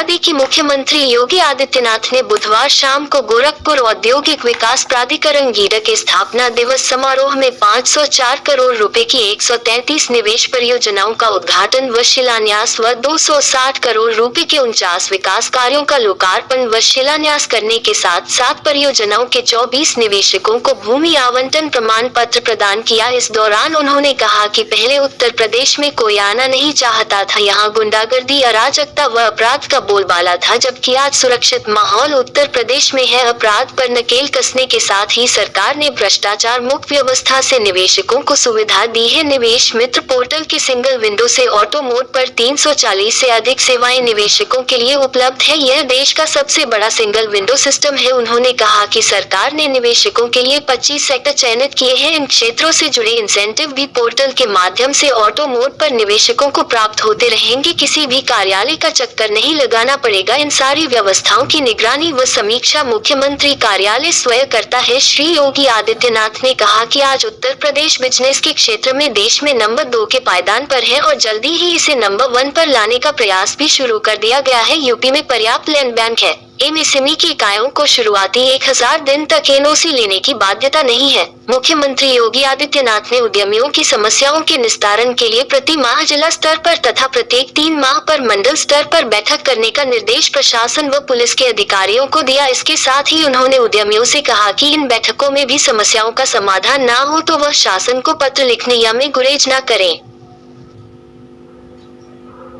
बता दें कि मुख्यमंत्री योगी आदित्यनाथ ने बुधवार शाम को गोरखपुर औद्योगिक विकास प्राधिकरण गीडा के स्थापना दिवस समारोह में 504 करोड़ रुपए की 133 निवेश परियोजनाओं का उद्घाटन व शिलान्यास व 260 करोड़ रुपए के 49 विकास कार्यों का लोकार्पण व शिलान्यास करने के साथ 7 परियोजनाओं के 24 निवेशकों को भूमि आवंटन प्रमाण पत्र प्रदान किया। इस दौरान उन्होंने कहा कि पहले उत्तर प्रदेश में कोई आना नहीं चाहता था, यहाँ गुंडागर्दी, अराजकता व अपराध का बोलबाला था, जबकि आज सुरक्षित माहौल उत्तर प्रदेश में है। अपराध पर नकेल कसने के साथ ही सरकार ने भ्रष्टाचार मुक्त व्यवस्था से निवेशकों को सुविधा दी है। निवेश मित्र पोर्टल के सिंगल विंडो से ऑटो मोड पर 340 से अधिक सेवाएं निवेशकों के लिए उपलब्ध है। यह देश का सबसे बड़ा सिंगल विंडो सिस्टम है। उन्होंने कहा कि सरकार ने निवेशकों के लिए 25 सेक्टर चयनित किए हैं। इन क्षेत्रों से जुड़े इंसेंटिव भी पोर्टल के माध्यम से ऑटो मोड पर निवेशकों को प्राप्त होते रहेंगे। किसी भी कार्यालय का चक्कर नहीं लगाना पड़ेगा। इन सारी व्यवस्थाओं की निगरानी व समीक्षा मुख्यमंत्री कार्यालय स्वयं करता है। श्री योगी आदित्यनाथ ने कहा कि आज उत्तर प्रदेश बिजनेस के क्षेत्र में देश में नंबर 2 के पायदान पर है और जल्दी ही इसे नंबर 1 पर लाने का प्रयास भी शुरू कर दिया गया है। यूपी में पर्याप्त लैंड बैंक है। एमएसएमई की इकाइयों को शुरुआती 1000 दिन तक एनओसी लेने की बाध्यता नहीं है। मुख्यमंत्री योगी आदित्यनाथ ने उद्यमियों की समस्याओं के निस्तारण के लिए प्रति माह जिला स्तर पर तथा प्रत्येक 3 माह पर मंडल स्तर पर बैठक करने का निर्देश प्रशासन व पुलिस के अधिकारियों को दिया। इसके साथ ही उन्होंने उद्यमियों से कहा कि इन बैठकों में भी समस्याओं का समाधान न हो तो वह शासन को पत्र लिखने या में गुरेज न करें।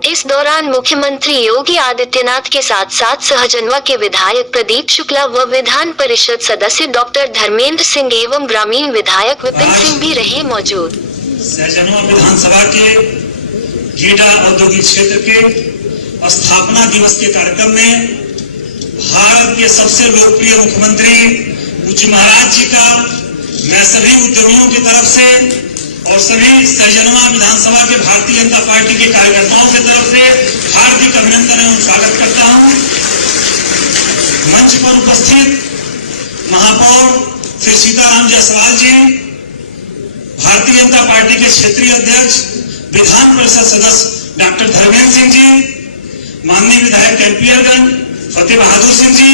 इस दौरान मुख्यमंत्री योगी आदित्यनाथ के साथ साथ सहजनवा के विधायक प्रदीप शुक्ला व विधान परिषद सदस्य डॉक्टर धर्मेंद्र सिंह एवं ग्रामीण विधायक विपिन सिंह भी रहे मौजूद। सहजनवा विधानसभा के गीडा औद्योगिक क्षेत्र के स्थापना दिवस के कार्यक्रम में भारत के सबसे लोकप्रिय मुख्यमंत्री पूज्य महाराज जी का मैं सभी उद्यमियों की तरफ से और सभी सहजनवा विधानसभा के भारतीय जनता पार्टी के कार्यकर्ताओं की तरफ से हार्दिक अभिनंदन एवं स्वागत करता हूं। मंच पर उपस्थित महापौर श्री सीताराम जायसवाल जी, भारतीय जनता पार्टी के क्षेत्रीय अध्यक्ष विधान परिषद सदस्य डॉक्टर धर्मेंद्र सिंह जी, माननीय विधायक एमपीआरगंज फतेह बहादुर सिंह जी,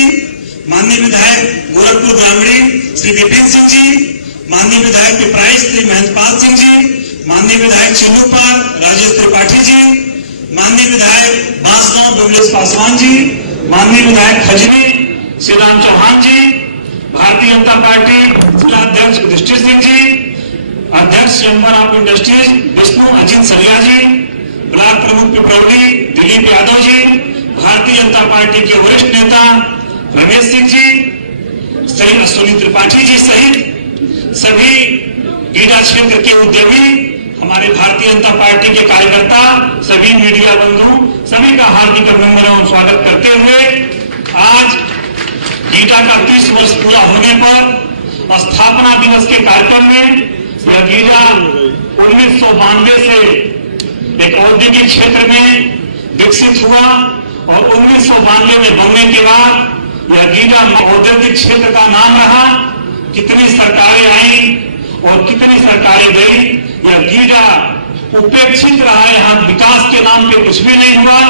माननीय विधायक गोरखपुर ग्रामीण श्री विपिन सिंह जी, माननीय विधायक पिपराइच श्री महेंद्रपाल सिंह जी, माननीय विधायक चिन्नूपाल राजेश त्रिपाठी जी, माननीय विधायक बांसगांव विमलेश पासवान जी, माननीय विधायक खजनी श्री राम चौहान जी, भारतीय जनता पार्टी जिला अध्यक्ष युधिष्ठिर सिंह जी, अध्यक्ष chamber of industries Vishnu Ajit सरिया जी, ब्लॉक प्रमुख पिपरौली दिलीप यादव जी, भारतीय जनता पार्टी के वरिष्ठ नेता रमेश सिंह जी, श्री अश्विनी त्रिपाठी जी सहित सभी गीडा क्षेत्र के उद्यमी, हमारे भारतीय जनता पार्टी के कार्यकर्ता, सभी मीडिया बंधु, सभी का हार्दिक अभिनंदन और स्वागत करते हुए आज गीडा का 30 वर्ष पूरा होने पर स्थापना दिवस के कार्यक्रम में यह गीडा 1992 से एक औद्योगिक क्षेत्र में विकसित हुआ और 1992 में बनने के बाद यह गीडा औद्योगिक क्षेत्र का नाम रहा। कितनी सरकारें आई और कितनी सरकारें गई, यह गीडा उपेक्षित रहा। यहाँ विकास के नाम पे कुछ भी नहीं हुआ।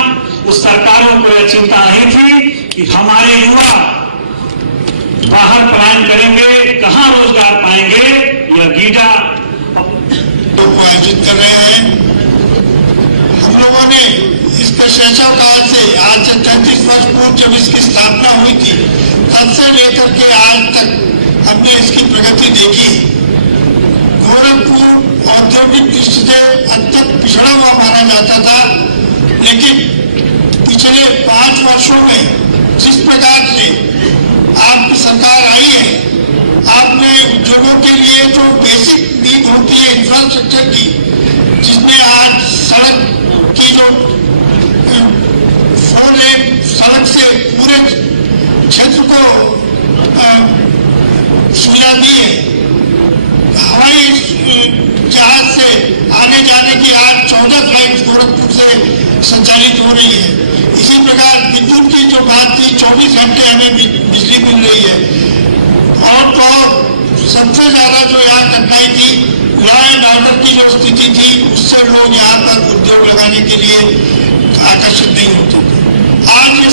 उस सरकारों को यह चिंता नहीं थी कि हमारे युवा बाहर पलायन करेंगे, कहाँ रोजगार पाएंगे। यह गीडा आयोजित कर रहे हैं। हम लोगों ने इसके शैशव काल से आज से 33 वर्ष पूर्व जब इसकी स्थापना हुई थी तब से लेकर के आज तक हमने इसकी प्रगति देखी। गोरखपुर औद्योगिक दृष्टि से अत्यंत पिछड़ा हुआ माना जाता था, लेकिन पिछले 5 वर्षों में जिस प्रकार से आपकी सरकार आई है, आपने उद्योगों के लिए जो बेसिक नीड होती है इंफ्रास्ट्रक्चर की, जिसमें आज सड़क की जो 4 लेन सड़क से पूरे क्षेत्र को सुविधा दी है। हवाई जहाज से आने जाने की आज 14 फ्लाइट गोरखपुर से संचालित हो रही है। इसी प्रकार विद्युत की जो बात थी, 24 घंटे हमें बिजली मिल रही है। और तो सबसे ज्यादा जो यहाँ कठिनाई थी, लॉ एंड ऑर्डर की जो स्थिति थी, उससे लोग यहाँ पर उद्योग लगाने के लिए आकर्षित नहीं होते थे। आज ये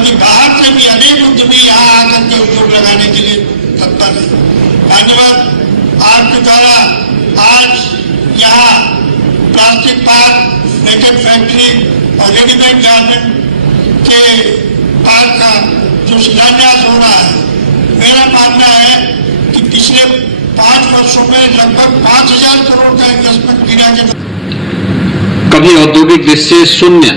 बल्कि बाहर से भी अनेक उद्यमी यहाँ आकर के उद्योग लगाने के लिए तत्पर है। मान्यवर, आपके द्वारा आज यहाँ प्लास्टिक पार्क, नेकेड फैक्ट्री और रेडीमेड गारमेंट के पार्क का जो शिलान्यास हो रहा है, मेरा मानना है कि पिछले 5 वर्षों में लगभग 5,000 करोड़ का इन्वेस्टमेंट गिना के कभी औद्योगिक दृष्टि से शून्य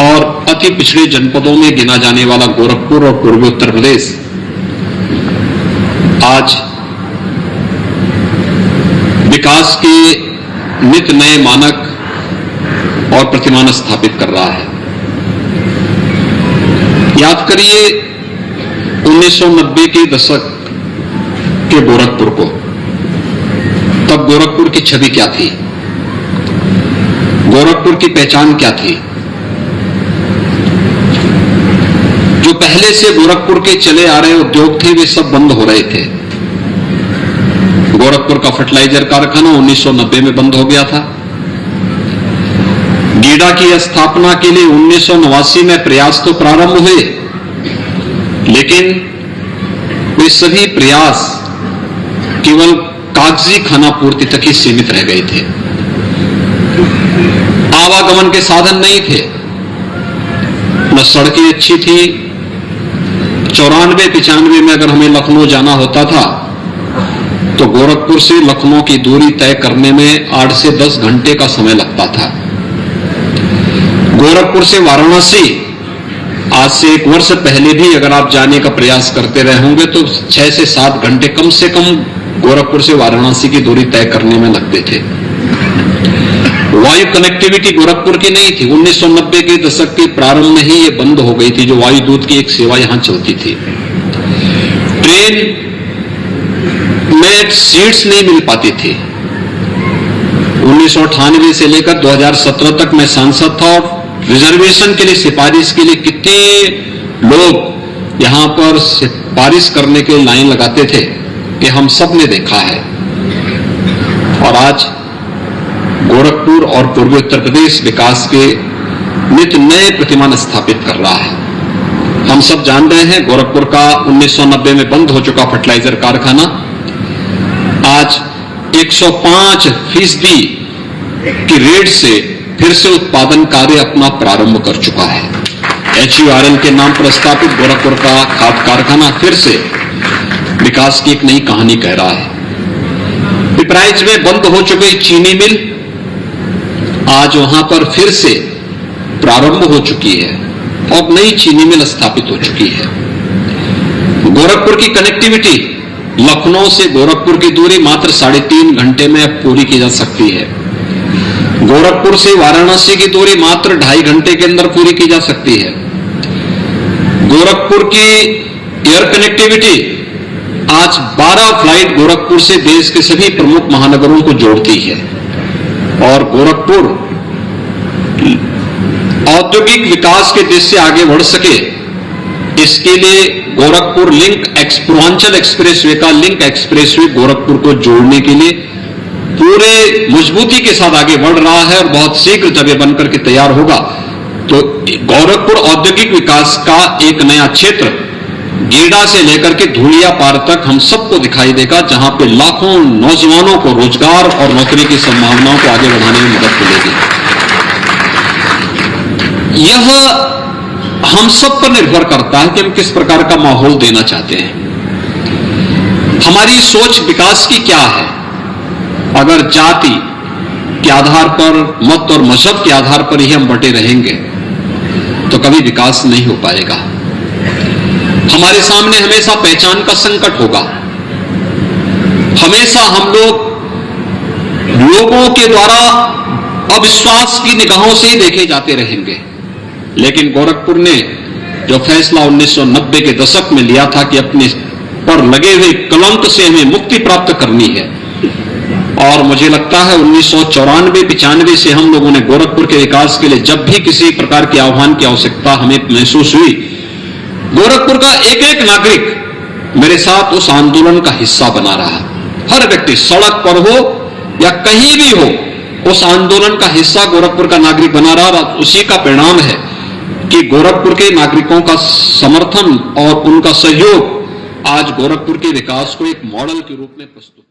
और अति पिछड़े जनपदों में गिना जाने वाला गोरखपुर और पूर्वी उत्तर प्रदेश आज विकास के नित नए मानक और प्रतिमान स्थापित कर रहा है। याद करिए 1990 के दशक के गोरखपुर को। तब गोरखपुर की छवि क्या थी, गोरखपुर की पहचान क्या थी? जो पहले से गोरखपुर के चले आ रहे उद्योग थे वे सब बंद हो रहे थे। गोरखपुर का फर्टिलाइजर कारखाना 1990 में बंद हो गया था। गीडा की स्थापना के लिए 1989 में प्रयास तो प्रारंभ हुए, लेकिन वे सभी प्रयास केवल कागजी खानापूर्ति तक ही सीमित रह गए थे। आवागमन के साधन नहीं थे, न सड़कें अच्छी थी। 94-95 में अगर हमें लखनऊ जाना होता था तो गोरखपुर से लखनऊ की दूरी तय करने में 8 से 10 घंटे का समय लगता था। गोरखपुर से वाराणसी आज से 1 वर्ष पहले भी अगर आप जाने का प्रयास करते रहे होंगे तो 6 से 7 घंटे कम से कम गोरखपुर से वाराणसी की दूरी तय करने में लगते थे। वायु कनेक्टिविटी गोरखपुर की नहीं थी। 1990 के दशक के प्रारंभ में ही ये बंद हो गई थी, जो वायुदूत की एक सेवा यहां चलती थी। ट्रेन में सीट्स नहीं मिल पाती थी। 1998 से लेकर 2017 तक मैं सांसद था और रिजर्वेशन के लिए, सिफारिश के लिए कितने लोग यहां पर सिफारिश करने के लिए लाइन लगाते थे कि हम सब ने देखा है। और आज गोरखपुर और पूर्वी उत्तर प्रदेश विकास के नित नए प्रतिमान स्थापित कर रहा है। हम सब जान रहे हैं गोरखपुर का 1990 में बंद हो चुका फर्टिलाइजर कारखाना आज 105% की रेट से फिर से उत्पादन कार्य अपना प्रारंभ कर चुका है। HURL के नाम पर स्थापित गोरखपुर का खाद कारखाना फिर से विकास की एक नई कहानी कह रहा है। पिपराइच में बंद हो चुकी चीनी मिल आज वहां पर फिर से प्रारंभ हो चुकी है और नई चीनी मिल स्थापित हो चुकी है। गोरखपुर की कनेक्टिविटी, लखनऊ से गोरखपुर की दूरी मात्र 3.5 घंटे में अब पूरी की जा सकती है। गोरखपुर से वाराणसी की दूरी मात्र 2.5 घंटे के अंदर पूरी की जा सकती है। गोरखपुर की एयर कनेक्टिविटी आज 12 फ्लाइट गोरखपुर से देश के सभी प्रमुख महानगरों को जोड़ती है। और गोरखपुर औद्योगिक विकास के दृष्टि से आगे बढ़ सके, इसके लिए गोरखपुर लिंक पूर्वांचल एक्सप्रेसवे का लिंक एक्सप्रेसवे गोरखपुर को जोड़ने के लिए पूरे मजबूती के साथ आगे बढ़ रहा है। और बहुत शीघ्र जब ये बनकर के तैयार होगा तो गोरखपुर औद्योगिक विकास का एक नया क्षेत्र गीडा से लेकर के धूलिया पार तक हम सबको दिखाई देगा, जहां पे लाखों नौजवानों को रोजगार और नौकरी की संभावनाओं को आगे बढ़ाने में मदद मिलेगी। यह हम सब पर निर्भर करता है कि हम किस प्रकार का माहौल देना चाहते हैं। हमारी सोच विकास की क्या है? अगर जाति के आधार पर, मत और मजहब के आधार पर ही हम बटे रहेंगे तो कभी विकास नहीं हो पाएगा। हमारे सामने हमेशा पहचान का संकट होगा। हमेशा हम लोगों के द्वारा अविश्वास की निगाहों से ही देखे जाते रहेंगे। लेकिन गोरखपुर ने जो फैसला 1990 के दशक में लिया था कि अपने पर लगे हुए कलंक से हमें मुक्ति प्राप्त करनी है, और मुझे लगता है 1994-95 से हम लोगों ने गोरखपुर के विकास के लिए जब भी किसी प्रकार के आह्वान की आवश्यकता हमें महसूस हुई, गोरखपुर का एक एक नागरिक मेरे साथ उस आंदोलन का हिस्सा बना रहा। हर व्यक्ति सड़क पर हो या कहीं भी हो, उस आंदोलन का हिस्सा गोरखपुर का नागरिक बना रहा। और उसी का परिणाम है कि गोरखपुर के नागरिकों का समर्थन और उनका सहयोग आज गोरखपुर के विकास को एक मॉडल के रूप में प्रस्तुत